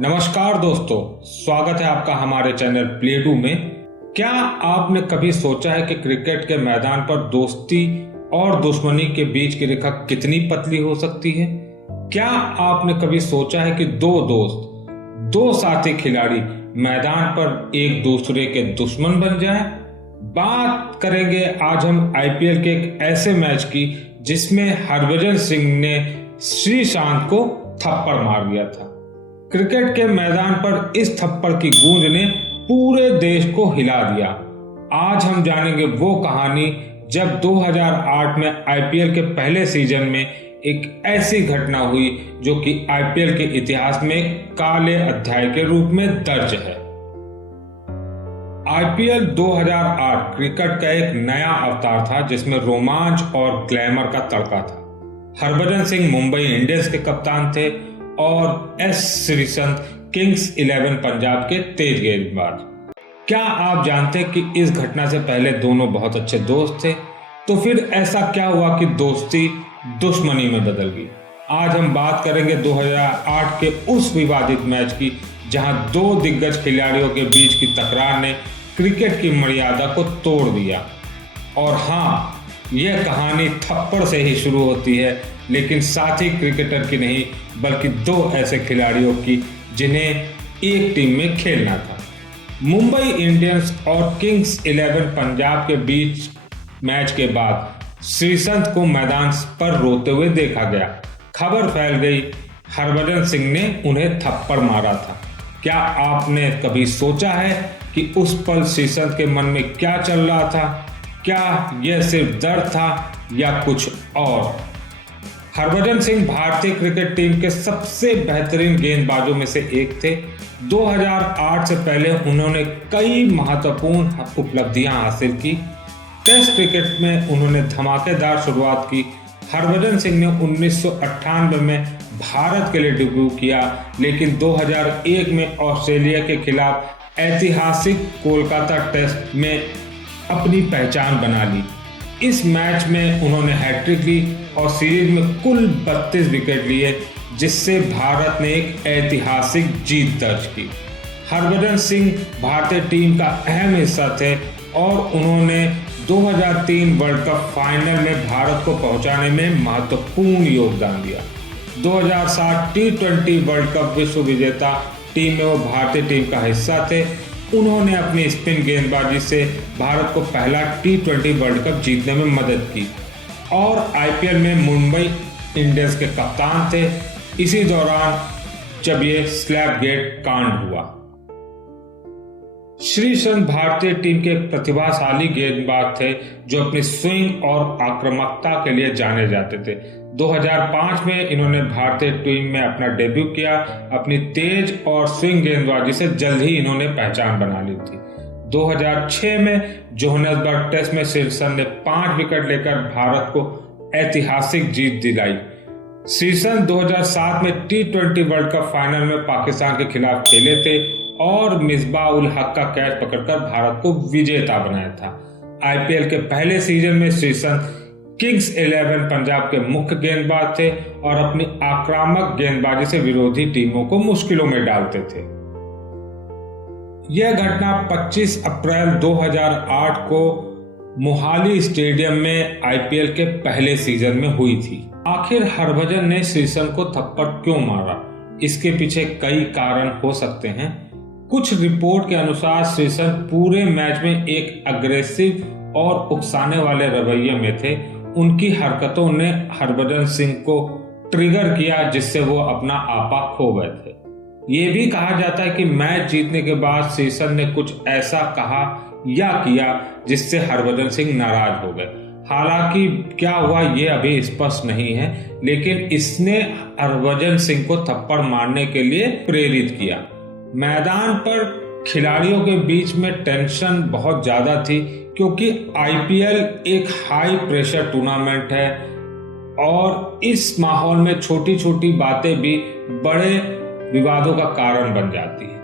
नमस्कार दोस्तों, स्वागत है आपका हमारे चैनल प्ले2 में। क्या आपने कभी सोचा है कि क्रिकेट के मैदान पर दोस्ती और दुश्मनी के बीच की रेखा कितनी पतली हो सकती है? क्या आपने कभी सोचा है कि दो साथी खिलाड़ी मैदान पर एक दूसरे के दुश्मन बन जाएं? बात करेंगे आज हम आईपीएल के एक ऐसे मैच की जिसमें हरभजन सिंह ने श्रीशांत को थप्पड़ मार दिया था। क्रिकेट के मैदान पर इस थप्पड़ की गूंज ने पूरे देश को हिला दिया। आज हम जानेंगे वो कहानी जब 2008 में आईपीएल के पहले सीजन में एक ऐसी घटना हुई जो कि आईपीएल के इतिहास में काले अध्याय के रूप में दर्ज है। आईपीएल 2008 क्रिकेट का एक नया अवतार था जिसमें रोमांच और ग्लैमर का तड़का था। हरभजन सिंह मुंबई इंडियंस के कप्तान थे और एस श्रीसंत किंग्स 11 पंजाब के तेज गेंदबाज। क्या आप जानते हैं कि इस घटना से पहले दोनों बहुत अच्छे दोस्त थे? तो फिर ऐसा क्या हुआ कि दोस्ती दुश्मनी में बदल गई? आज हम बात करेंगे 2008 के उस विवादित मैच की जहां दो दिग्गज खिलाड़ियों के बीच की तकरार ने क्रिकेट की मर्यादा को तोड़ दिया। और हाँ, यह कहानी थप्पड़ से ही शुरू होती है, लेकिन साथी क्रिकेटर की नहीं बल्कि दो ऐसे खिलाड़ियों की जिन्हें एक टीम में खेलना था। मुंबई इंडियंस और किंग्स 11 पंजाब के बीच मैच के बाद श्रीसंत को मैदान पर रोते हुए देखा गया। खबर फैल गई, हरभजन सिंह ने उन्हें थप्पड़ मारा था। क्या आपने कभी सोचा है कि उस पल श्रीसंत के मन में क्या चल रहा था? क्या यह सिर्फ दर्द था या कुछ और? हरभजन सिंह भारतीय क्रिकेट टीम के सबसे बेहतरीन गेंदबाजों में से एक थे। 2008 से पहले उन्होंने कई महत्वपूर्ण उपलब्धियां हासिल की। टेस्ट क्रिकेट में उन्होंने धमाकेदार शुरुआत की। हरभजन सिंह ने 1998 में भारत के लिए डेब्यू किया, लेकिन 2001 में ऑस्ट्रेलिया के खिलाफ ऐतिहासिक कोलकाता टेस्ट में अपनी पहचान बना ली। इस मैच में उन्होंने हैट्रिक ली और सीरीज में कुल 32 विकेट लिए, जिससे भारत ने एक ऐतिहासिक जीत दर्ज की। हरभजन सिंह भारतीय टीम का अहम हिस्सा थे और उन्होंने 2003 वर्ल्ड कप फाइनल में भारत को पहुंचाने में महत्वपूर्ण योगदान दिया। 2007 T20 वर्ल्ड कप विश्व विजेता टीम में वो भारतीय टीम का हिस्सा थे। उन्होंने अपनी स्पिन गेंदबाजी से भारत को पहला T20 वर्ल्ड कप जीतने में मदद की और आईपीएल में मुंबई इंडियंस के कप्तान थे इसी दौरान जब ये स्लैप गेट कांड हुआ। श्रीसंत भारतीय टीम के प्रतिभाशाली गेंदबाज थे जो अपनी स्विंग और आक्रामकता के लिए जाने जाते थे। 2005 में इन्होंने भारतीय टीम में अपना डेब्यू किया। अपनी तेज और स्विंग गेंदबाजी से जल्द ही इन्होंने पहचान बना ली थी। 2006 में जोहान्सबर्ग टेस्ट में श्रीसंत ने 5 विकेट लेकर भारत को ऐतिहासिक जीत दिलाई। श्रीसंत 2007 में T20 वर्ल्ड कप फाइनल में पाकिस्तान के खिलाफ खेले थे और मिसबाह उल हक का कैच पकड़कर भारत को विजेता बनाया था। आईपीएल के पहले सीजन में श्रीसंत किंग्स 11 पंजाब के मुख्य गेंदबाज थे और अपनी आक्रामक गेंदबाजी से विरोधी टीमों को मुश्किलों में डालते थे। यह घटना 25 अप्रैल 2008 को मोहाली स्टेडियम में आईपीएल के पहले सीजन में हुई थी। आखिर हरभजन ने श्रीसंत को थप्पड़ क्यों मारा? इसके पीछे कई कारण हो सकते हैं। कुछ रिपोर्ट के अनुसार श्रीसंत पूरे मैच में एक अग्रेसिव और उकसाने वाले रवैये में थे। उनकी हरकतों ने हरभजन सिंह को ट्रिगर किया जिससे वो अपना आपा खो गए थे। ये भी कहा जाता है कि मैच जीतने के बाद श्रीसंत ने कुछ ऐसा कहा या किया जिससे हरभजन सिंह नाराज हो गए। हालांकि क्या हुआ ये अभी स्पष्ट नहीं है, लेकिन इसने हरभजन सिंह को थप्पड़ मारने के लिए प्रेरित किया। मैदान पर खिलाड़ियों के बीच में टेंशन बहुत ज्यादा थी क्योंकि आईपीएल एक हाई प्रेशर टूर्नामेंट है और इस माहौल में छोटी छोटी बातें भी बड़े विवादों का कारण बन जाती है।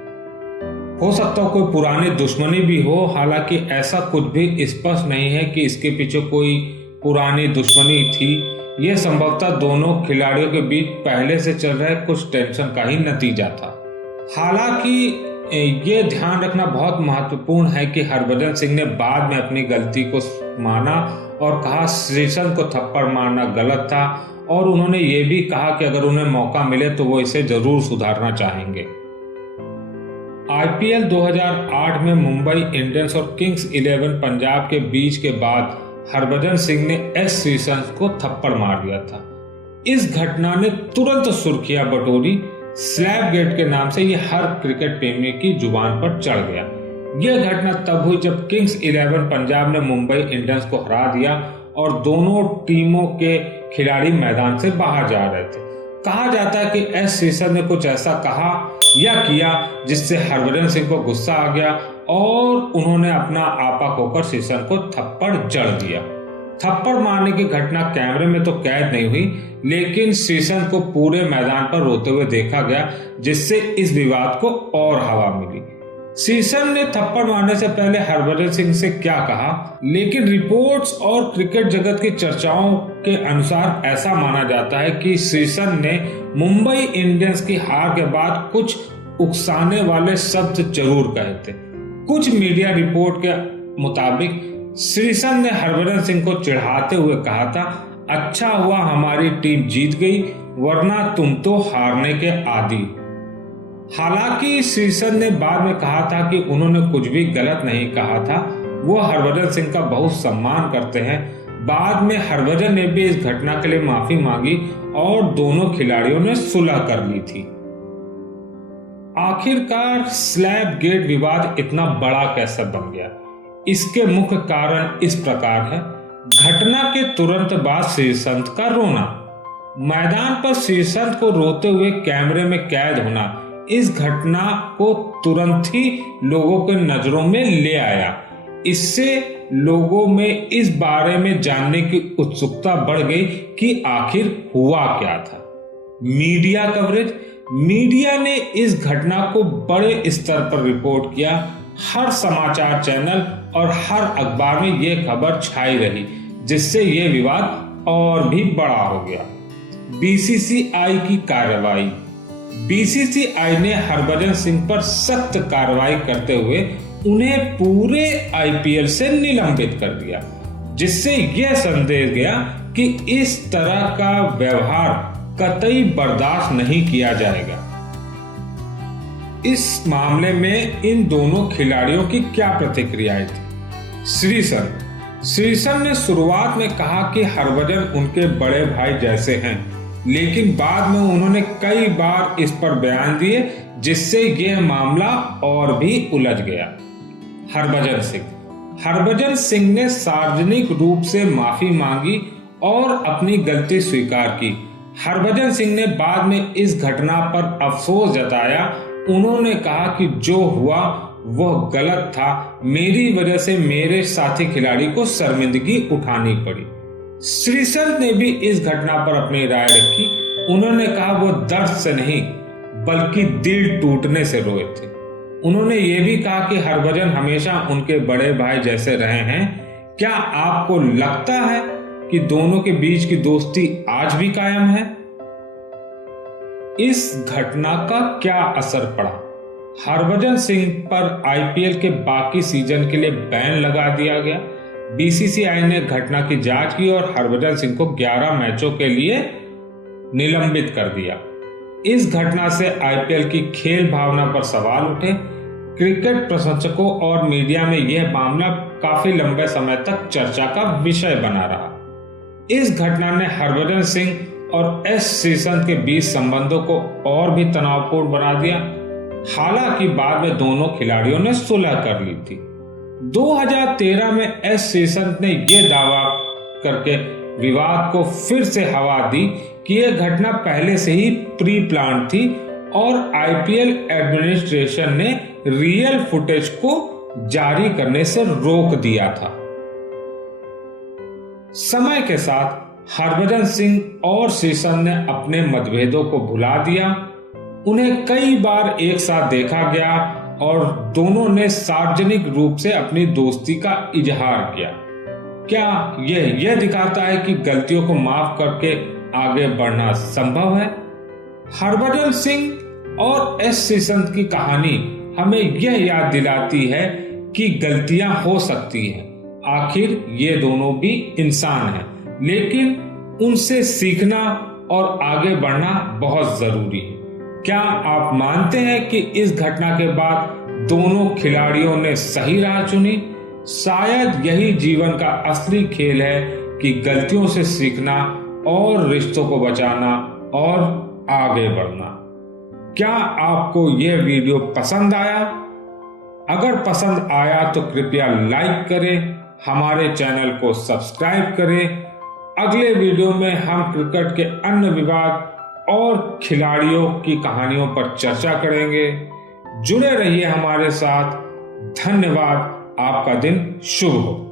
हो सकता है कोई पुरानी दुश्मनी भी हो, हालांकि ऐसा कुछ भी स्पष्ट नहीं है कि इसके पीछे कोई पुरानी दुश्मनी थी। यह संभवतः दोनों खिलाड़ियों के बीच पहले से चल रहे कुछ टेंशन का ही नतीजा था। हालांकि ये ध्यान रखना बहुत महत्वपूर्ण है कि हरभजन सिंह ने बाद में अपनी गलती को माना और कहा श्रीसंत को थप्पड़ मारना गलत था, और उन्होंने ये भी कहा कि अगर उन्हें मौका मिले तो वो इसे जरूर सुधारना चाहेंगे। आईपीएल 2008 में मुंबई इंडियंस और किंग्स 11 पंजाब के बीच के बाद हरभजन सिंह ने एस श्रीसंत को थप्पड़ मार दिया था। इस घटना ने तुरंत सुर्खियां बटोरी। स्लैप गेट के नाम से यह हर क्रिकेट प्रेमी की जुबान पर चढ़ गया। यह घटना तब हुई जब किंग्स 11 पंजाब ने मुंबई इंडियंस को हरा दिया और दोनों टीमों के खिलाड़ी मैदान से बाहर जा रहे थे। कहा जाता है कि एस श्रीसंत ने कुछ ऐसा कहा या किया जिससे हरभजन सिंह को गुस्सा आ गया और उन्होंने अपना आपा खोकर श्रीसंत को थप्पड़ जड़ दिया। थप्पड़ मारने की घटना कैमरे में तो कैद नहीं हुई, लेकिन श्रीसंत को पूरे मैदान पर रोते हुए देखा गया, जिससे इस विवाद को और हवा मिली। श्रीसंत ने थप्पड़ मारने से पहले हरभजन सिंह से क्या कहा, लेकिन रिपोर्ट्स और क्रिकेट जगत की चर्चाओं के अनुसार ऐसा माना जाता है कि श्रीसंत ने मुंबई इंडियंस की हार के बाद कुछ उकसाने वाले शब्द जरूर कहे थे। कुछ मीडिया रिपोर्ट के मुताबिक श्रीसंत ने हरभजन सिंह को चिढ़ाते हुए कहा था, अच्छा हुआ हमारी टीम जीत गई, वरना तुम तो हारने के आदी। हालांकि श्रीसंत ने बाद में कहा था कि उन्होंने कुछ भी गलत नहीं कहा था, वो हरभजन सिंह का बहुत सम्मान करते हैं। बाद में हरभजन ने भी इस घटना के लिए माफी मांगी और दोनों खिलाड़ियों ने सुलह कर ली थी। आखिरकार स्लैप गेट विवाद इतना बड़ा कैसे बन गया? इसके मुख्य कारण इस प्रकार है। घटना के तुरंत बाद श्रीसंत का रोना, मैदान पर श्रीसंत को रोते हुए कैमरे में कैद होना, इस घटना को तुरंत ही लोगों के नजरों में ले आया। इससे लोगों में इस बारे में जानने की उत्सुकता बढ़ गई कि आखिर हुआ क्या था। मीडिया कवरेज, मीडिया ने इस घटना को बड़े स्तर पर रिपोर्ट किया। हर समाचार चैनल और हर अखबार में यह खबर छाई रही, जिससे यह विवाद और भी बड़ा हो गया। बीसीसीआई की कार्रवाई, बीसीसीआई ने हरभजन सिंह पर सख्त कार्रवाई करते हुए उन्हें पूरे आईपीएल से निलंबित कर दिया, जिससे यह संदेश गया कि इस तरह का व्यवहार कतई बर्दाश्त नहीं किया जाएगा। इस मामले में इन दोनों खिलाड़ियों की क्या प्रतिक्रियाएं थी? श्रीसंत ने शुरुआत में कहा कि हरभजन उनके बड़े भाई जैसे हैं, लेकिन बाद में उन्होंने कई बार इस पर बयान दिए, जिससे यह मामला और भी उलझ गया। हरभजन सिंह ने सार्वजनिक रूप से माफी मांगी और अपनी गलती स्वीकार की। हरभजन सिंह ने बाद में इस घटना पर अफसोस जताया। उन्होंने कहा कि जो हुआ वह गलत था, मेरी वजह से मेरे साथी खिलाड़ी को शर्मिंदगी उठानी पड़ी। श्रीसंत ने भी इस घटना पर अपनी राय रखी। उन्होंने कहा वो दर्द से नहीं बल्कि दिल टूटने से रोए थे। उन्होंने ये भी कहा कि हरभजन हमेशा उनके बड़े भाई जैसे रहे हैं। क्या आपको लगता है कि दोनों के बीच की दोस्ती आज भी कायम है? इस घटना का क्या असर पड़ा? हरभजन सिंह पर आईपीएल के बाकी सीजन के लिए बैन लगा दिया गया। बीसीसीआई ने घटना की जांच की और हरभजन सिंह को 11 मैचों के लिए निलंबित कर दिया। इस घटना से आईपीएल की खेल भावना पर सवाल उठे। क्रिकेट प्रशंसकों और मीडिया में यह मामला काफी लंबे समय तक चर्चा का विषय बना रहा। इस घटना ने हरभजन सिंह और एस श्रीसंत के बीच संबंधों को और भी तनावपूर्ण बना दिया। हालांकि बाद में दोनों खिलाड़ियों ने सुलह कर ली थी। 2013 में एस श्रीसंत ने यह दावा करके विवाद को फिर से हवा दी कि यह घटना पहले से ही प्री प्लान थी और आईपीएल एडमिनिस्ट्रेशन ने रियल फुटेज को जारी करने से रोक दिया था। समय के साथ हरभजन सिंह और श्रीसंत ने अपने मतभेदों को भुला दिया। उन्हें कई बार एक साथ देखा गया और दोनों ने सार्वजनिक रूप से अपनी दोस्ती का इजहार किया। क्या यह दिखाता है कि गलतियों को माफ करके आगे बढ़ना संभव है? हरभजन सिंह और एस श्रीसंत की कहानी हमें यह याद दिलाती है कि गलतियां हो सकती हैं। आखिर ये दोनों भी इंसान हैं, लेकिन उनसे सीखना और आगे बढ़ना बहुत जरूरी है। क्या आप मानते हैं कि इस घटना के बाद दोनों खिलाड़ियों ने सही राह चुनी? शायद यही जीवन का असली खेल है कि गलतियों से सीखना और रिश्तों को बचाना और आगे बढ़ना। क्या आपको यह वीडियो पसंद आया? अगर पसंद आया तो कृपया लाइक करें, हमारे चैनल को सब्सक्राइब करें। अगले वीडियो में हम क्रिकेट के अन्य विवाद और खिलाड़ियों की कहानियों पर चर्चा करेंगे। जुड़े रहिए हमारे साथ। धन्यवाद। आपका दिन शुभ हो।